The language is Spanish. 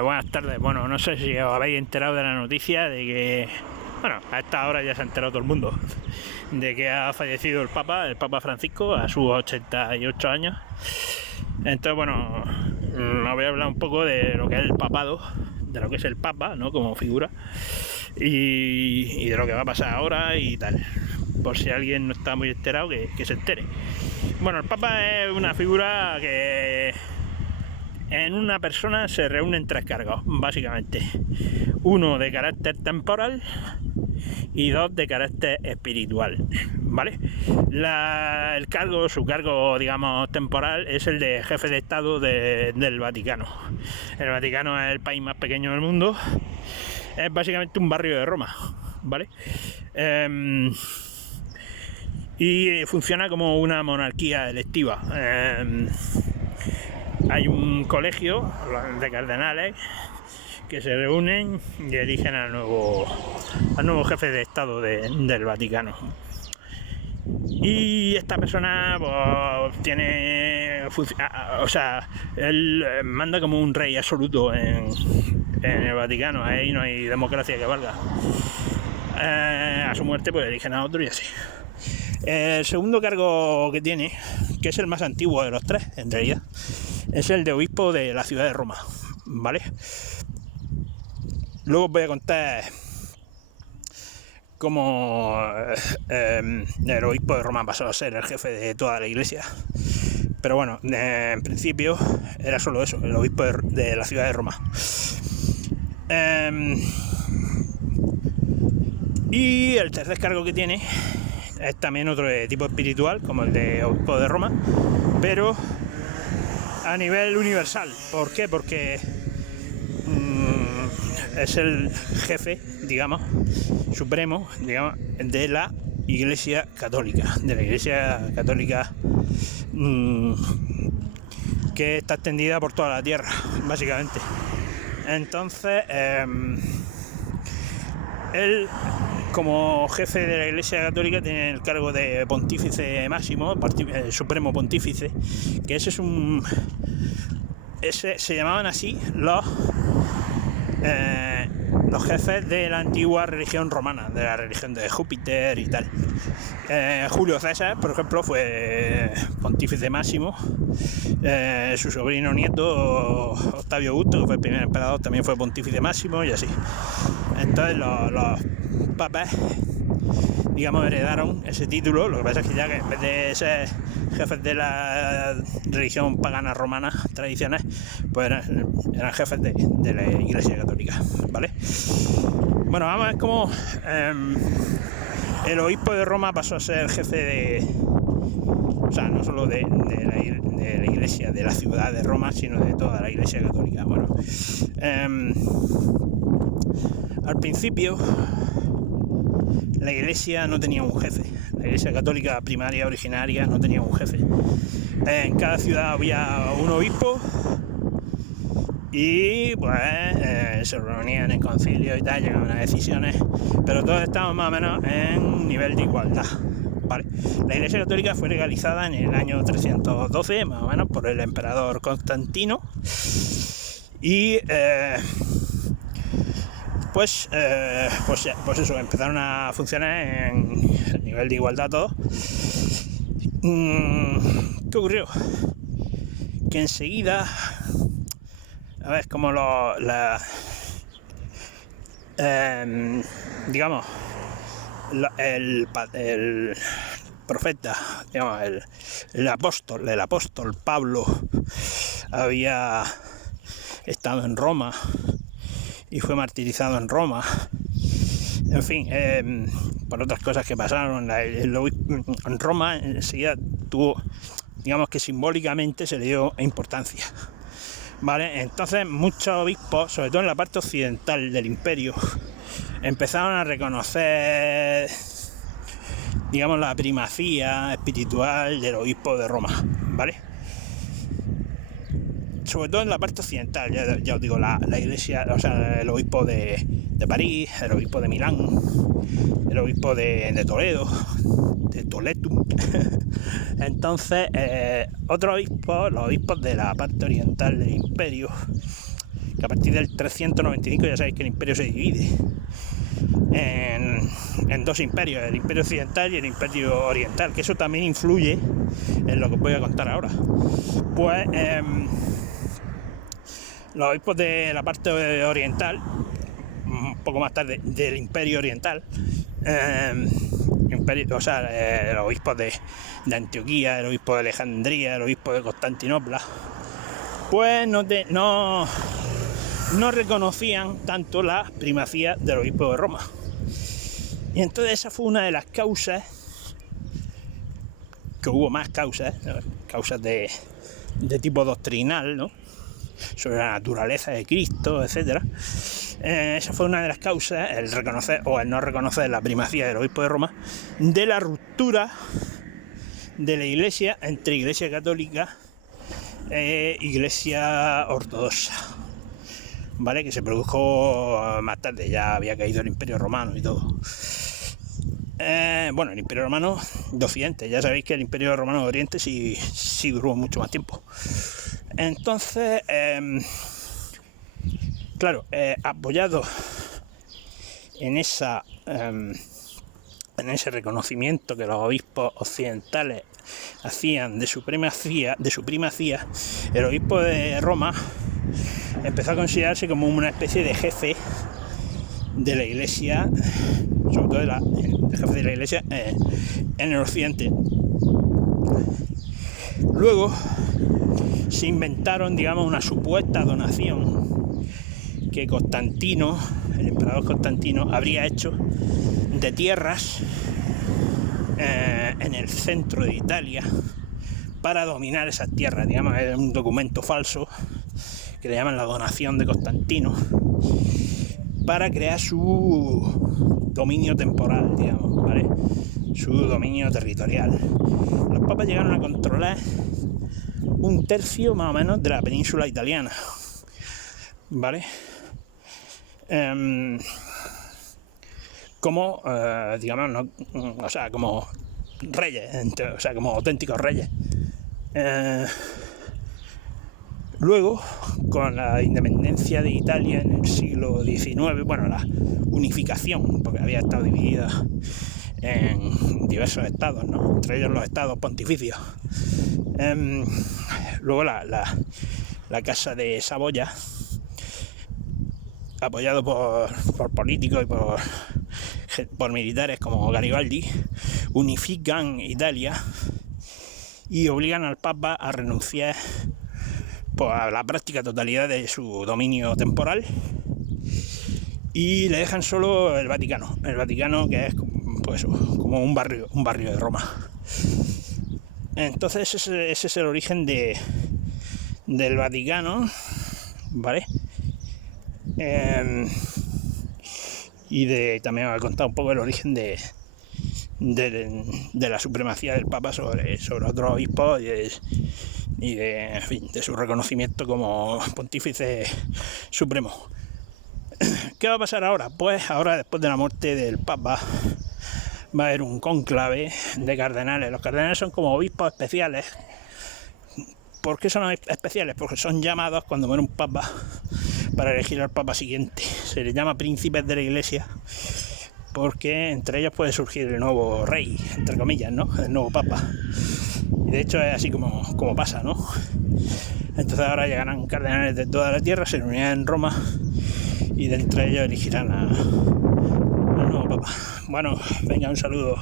Buenas tardes. Bueno, no sé si os habéis enterado de la noticia de que, bueno, a esta hora ya se ha enterado todo el mundo, de que ha fallecido el Papa Francisco a sus 88 años. Entonces, bueno, os voy a hablar un poco de lo que es el papado, de lo que es el Papa, ¿no? Como figura, y de lo que va a pasar ahora y tal. Por si alguien no está muy enterado, que se entere. Bueno, el Papa es una figura que en una persona se reúnen tres cargos, básicamente. Uno de carácter temporal y dos de carácter espiritual, ¿vale? Su cargo, digamos, temporal es el de jefe de Estado del Vaticano. El Vaticano es el país más pequeño del mundo. Es básicamente un barrio de Roma, ¿vale? Y funciona como una monarquía electiva. Hay un colegio de cardenales que se reúnen y eligen al nuevo jefe de Estado del Vaticano. Y esta persona pues, él manda como un rey absoluto en el Vaticano. Ahí no hay democracia que valga. A su muerte pues eligen a otro y así. El segundo cargo que tiene, que es el más antiguo de los tres en realidad, es el de obispo de la ciudad de Roma, ¿vale? Luego os voy a contar cómo el obispo de Roma pasó a ser el jefe de toda la iglesia. Pero bueno, en principio era solo eso, el obispo de la ciudad de Roma. Y el tercer cargo que tiene es también otro de tipo espiritual, como el de obispo de Roma, pero a nivel universal. ¿Por qué? Porque es el jefe, digamos, supremo, digamos, de la Iglesia Católica, que está extendida por toda la tierra, básicamente. Entonces, él, como jefe de la Iglesia Católica, tiene el cargo de pontífice máximo, supremo pontífice, que ese se llamaban así los jefes de la antigua religión romana, de la religión de Júpiter y tal. Julio César, por ejemplo, fue pontífice máximo. Su sobrino nieto Octavio Augusto, que fue el primer emperador, también fue pontífice máximo y así. Entonces los papas, digamos, heredaron ese título. Lo que pasa es que ya que en vez de ser jefes de la religión pagana romana tradicional, pues eran jefes de la Iglesia Católica, ¿vale? Bueno, vamos a ver cómo el obispo de Roma pasó a ser jefe no solo de la iglesia de la ciudad de Roma, sino de toda la Iglesia Católica. Bueno, al principio la iglesia no tenía un jefe. La Iglesia Católica primaria, originaria, no tenía un jefe. En cada ciudad había un obispo y pues se reunían en concilio y tal, llegaban a decisiones, pero todos estaban más o menos en un nivel de igualdad, ¿vale? La Iglesia Católica fue legalizada en el año 312, más o menos, por el emperador Constantino, y pues eso, empezaron a funcionar en el nivel de igualdad todos. ¿Qué ocurrió? Que enseguida, a ver, como digamos, el profeta, digamos, el apóstol Pablo había estado en Roma y fue martirizado en Roma. En fin, por otras cosas que pasaron, en Roma enseguida tuvo, digamos que simbólicamente se le dio importancia, ¿vale? Entonces muchos obispos, sobre todo en la parte occidental del imperio, empezaron a reconocer, digamos, la primacía espiritual del obispo de Roma, ¿vale? Sobre todo en la parte occidental, ya os digo, la iglesia, o sea, el obispo de París, el obispo de Milán, el obispo de Toledo, de Toledo. Entonces, otros obispos, los obispos de la parte oriental del imperio, que a partir del 395 ya sabéis que el imperio se divide en dos imperios, el imperio occidental y el imperio oriental, que eso también influye en lo que os voy a contar ahora. Pues los obispos de la parte oriental, un poco más tarde del imperio oriental, los obispos de Antioquía, el obispo de Alejandría, el obispo de Constantinopla, pues no reconocían tanto la primacía del obispo de Roma. Y entonces esa fue una de las causas, que hubo más causas de tipo doctrinal, ¿no?, sobre la naturaleza de Cristo, etcétera. Esa fue una de las causas, el reconocer o el no reconocer la primacía del obispo de Roma, de la ruptura de la Iglesia entre Iglesia católica e Iglesia ortodoxa, ¿vale? Que se produjo más tarde, ya había caído el Imperio Romano y todo. El Imperio Romano de Occidente, ya sabéis que el Imperio Romano de Oriente sí duró mucho más tiempo. Entonces, apoyado en ese reconocimiento que los obispos occidentales hacían de su primacía, el obispo de Roma empezó a considerarse como una especie de jefe de la Iglesia, sobre todo el jefe de la Iglesia en el Occidente. Luego se inventaron, digamos, una supuesta donación que Constantino, el emperador Constantino, habría hecho de tierras en el centro de Italia para dominar esas tierras. Digamos, es un documento falso que le llaman la donación de Constantino, para crear su dominio temporal, digamos, ¿vale? Su dominio territorial. Los papas llegaron a controlar 1/3 más o menos de la península italiana, ¿vale? Como como reyes, como auténticos reyes. Luego, con la independencia de Italia en el siglo XIX, la unificación, porque había estado dividida en diversos estados, ¿no?, entre ellos los estados pontificios. Luego la Casa de Saboya, apoyado por políticos y por militares como Garibaldi, unifican Italia y obligan al Papa a renunciar a la práctica totalidad de su dominio temporal, y le dejan solo el Vaticano, que es pues como un barrio de Roma. Entonces ese es el origen del Vaticano, ¿vale? Y también os he contado un poco el origen de la supremacía del Papa sobre otros obispos y de su reconocimiento como pontífice supremo. ¿Qué va a pasar ahora? Pues ahora, después de la muerte del Papa, va a haber un cónclave de cardenales. Los cardenales son como obispos especiales. ¿Por qué son especiales? Porque son llamados cuando muere un papa para elegir al papa siguiente. Se les llama príncipes de la Iglesia, porque entre ellos puede surgir el nuevo rey, entre comillas, ¿no?, el nuevo papa. Y de hecho es así como pasa, ¿no? Entonces ahora llegarán cardenales de toda la tierra, se reunirán en Roma y de entre ellos elegirán al nuevo papa. Bueno, venga, un saludo.